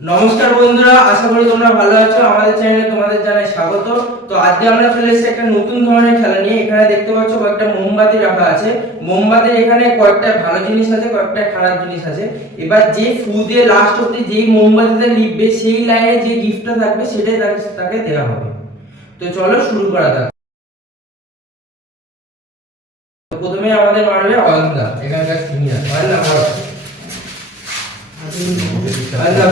নমস্কার বন্ধুরা, আশা করি তোমরা ভালো আছো। আমাদের চ্যানেলে তোমাদের জানাই স্বাগত। তো আজকে আমরা চলে এসেছি একটা নতুন ধরনের খেলা নিয়ে। এখানে দেখতে পাচ্ছ কয়েকটা মোমবাতি রাখা আছে। মোমবাতির এখানে কয়েকটা ভালো জিনিস আছে, কয়েকটা খারাপ জিনিস আছে। এবার যে ফু দিয়ে লাস্ট অবধি যেই মোমবাতিটা লিখবে সেই লাইনে যে গিফটটা থাকবে সেটাই তাকে দেওয়া হবে। তো চলো শুরু করা যাক। প্রথমে আমাদের মারবে অয়নদা, এখানকার সিনিয়র। অয়নদা মারো। অয়নদা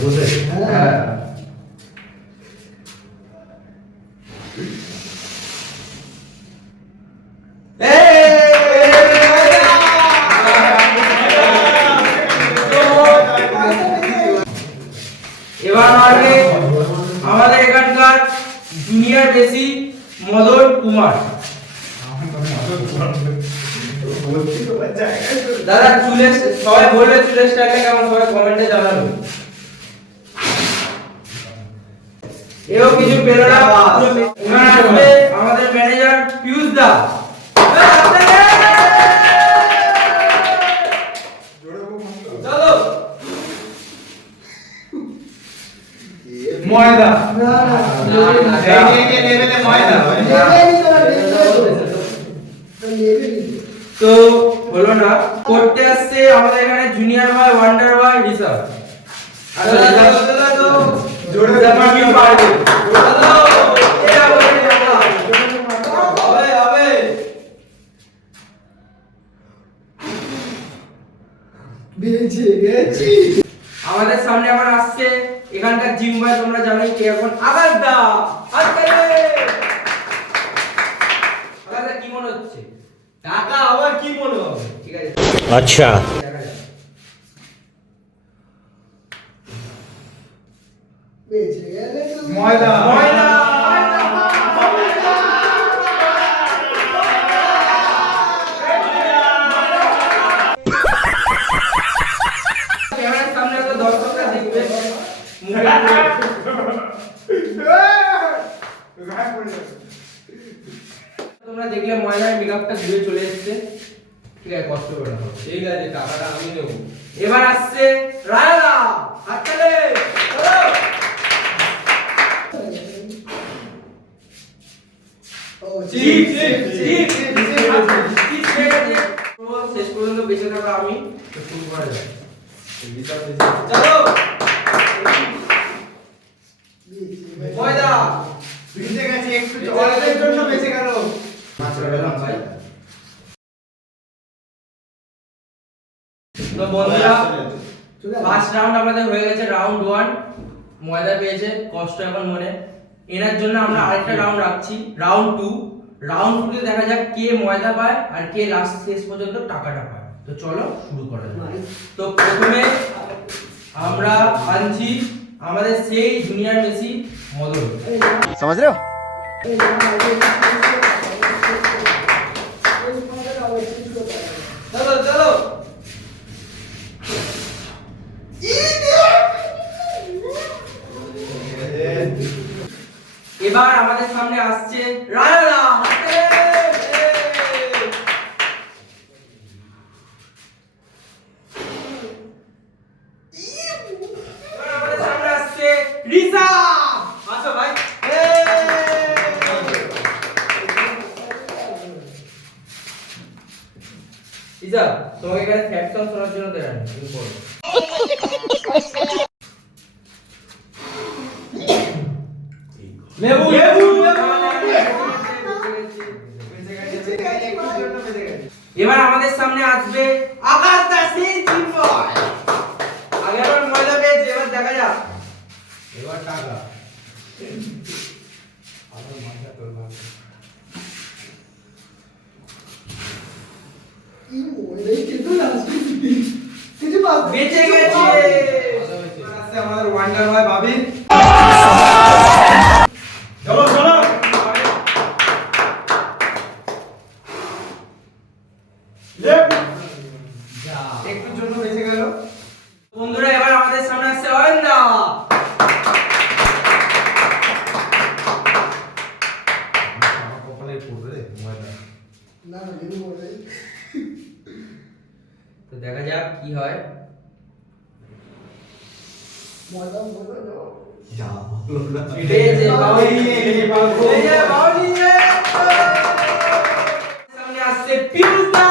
বুঝলে হ্যাঁ। এবার মারবে আমাদের এখানকার জুনিয়র বেসি মদন কুমার। দাদা চুলের সবাই বলবে চুলের স্টাইলটা কেমন, সবাই কমেন্টে জানাবে। এও কিছু পেল না। এবার আসবে আমাদের ম্যানেজার পিয়ুষ দা। চলো ময়দা এই লেভেলে ময়দা তো হলো না। করতে আসছে আমাদের এখানে জুনিয়র ভাই ওয়ান্ডার ভাই রিসার্ভ। আচ্ছা তো জোরে জামা কি পারবে দাও এটা বলে জামা হবে বেঁচে গেছি। আমাদের সামনে আবার আসছে এখানকার জিম ভাই, তোমরা জানোই কে এখন। আকাশ দা আকাশ কি মনে হচ্ছে? টাকা আবার কি মনে হবে? ঠিক আছে আচ্ছা ময়দা ময়দা ক্যামেরার সামনে তো দর্শকরা দেখবে। তোমরা দেখলে ময়দার মেকআপটা ধুয়ে চলে এসেছে। ঠিক আছে, কষ্ট করে নাও। ঠিক আছে, টাকাটা আমি দেব। এবার আসছে রায়দা, হাততালি চলো। জিপ জিপ জিপ শেষ পর্যন্ত বেঁচে থাকা আমি। তো শুরু করা যাক। চলো ময়দা বেঁচে গেছে, একটু জলের জন্য বেঁচে গেল। ভাই তো বন্ধুরা ফার্স্ট রাউন্ড আমাদের হয়ে গেছে, রাউন্ড 1 ময়দা পেয়েছে, কষ্ট এখন মনে। এনার জন্য আমরা আরেকটা রাউন্ড রাখছি, রাউন্ড 2। রাউন্ড 2 তে দেখা যাক কে ময়দা পায় আর কে লাস্ট শেষ পর্যন্ত টাকাটা পায়। তো চলো শুরু করা যাক। তো প্রথমে আমরা আনছি আমাদের সেই জুনিয়র মেসি মদন। समझ रहे हो চলো চলো এবার আমাদের সামনে আসছে রায়দা। আমাদের সামনে আসছে রিসা। আসো ভাই। রিসা, তোমাকে এখানে ফ্যাক্ট সং শোনার জন্য দেয়া নেই, তুমি পড়ো। লেবু লেবু এবার আমাদের সামনে আসবে আকাশ দাসী জিম্বয়। আগে আবার ময়দা পেয়েছে, এবার দেখা যাক। এবার টাকা আবার ময়দা তোর ভাগ। এই ময়দাই কিন্তু লাস্ট কিছু বাদ বেঁচে গেছে। আসছে আমাদের ওয়ান্ডার ভাই ভাবি। চলো চলো একটু জন্য বেঁচে গেল। বন্ধুরা এবার আমাদের সামনে আসছে অয়নদা। কপালে পড়বে রে ময়দা। না না লেবু পড়বে। তো দেখা যাক কি হয়। সামনে আসছে পিউষ দা।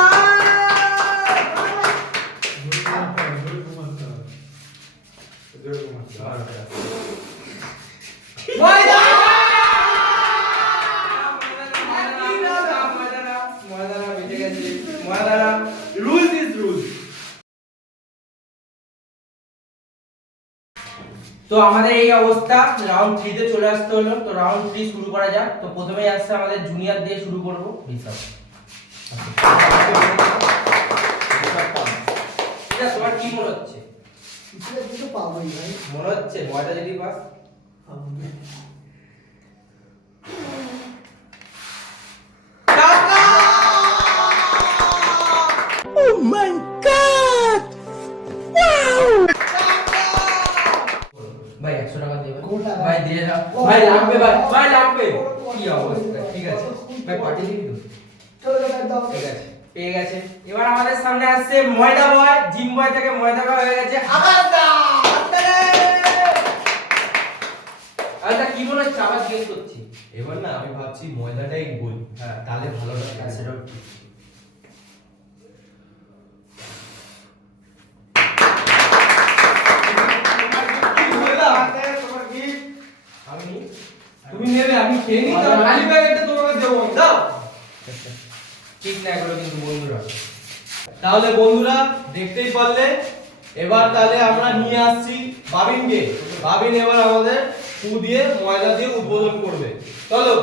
Rules is rules. তো আমাদের এই অবস্থা, রাউন্ড 3 তে চলে আসতে হলো। তো রাউন্ড 3 শুরু করা যাক। তো প্রথমেই আসছে আমাদের জুনিয়র দিয়ে শুরু করব ঋষভ। এটা তোমার কি মনে হচ্ছে? পিছনে কিছু পাবোই ভাই। মনে হচ্ছে ময়দা যদি পাস ভাই 100 টাকা দেবে ভাই, দিয়ে দাও ভাই, লাগবে ভাই, ভাই লাগবে। কি অবস্থা? ঠিক আছে ভাই, পার্টি দিবি তো? চলো দাও। ঠিক আছে, পেয়ে গেছে। এবার আমাদের সামনে আসছে ময়দা বয়, জিম বয় থেকে ময়দা বয় হয়ে গেছে আকাশ দা। আচ্ছা কি মনে হচ্ছে? আবার জিজ্ঞেস করছি। এবার না আমি ভাবছি ময়দাটাই বলি, হ্যাঁ তাহলে ভালো লাগে। সেটাও ঠিক। আমি নি? তুমি নেবে, আমি খেয়ে নিই, তার খালি প্যাকেটটা তোমাকে দেবো, দাও। ঠিক না এগুলো কিন্তু বন্ধুরা। তাহলে বন্ধুরা দেখতেই পারলে, এবার তাহলে আমরা নিয়ে আসছি বাবিনকে। বাবিন এবার আমাদের ফু দিয়ে ময়দা দিয়ে উদ্বোধন করবে। চলো।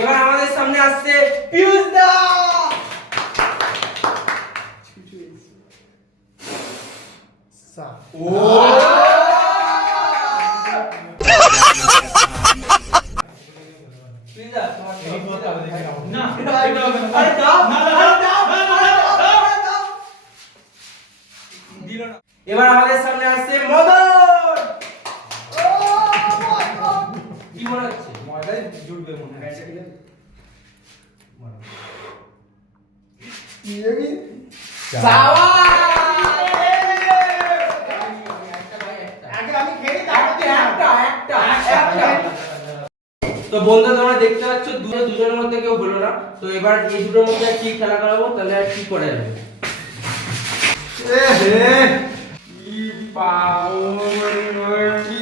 এবার আমাদের সামনে আসছে পিউষ দা। এবার আমাদের সামনে আসছে মদন। কি মনে হচ্ছে? ময়দাই জুটবে মনে হয়। তো বন্ধু তোমরা দেখতে পাচ্ছ দুজনের মধ্যে কেউ হলো না। তো এবার এই দুটোর মধ্যে কি খেলা করাবো, তাহলে আর কি করে যাবে? কি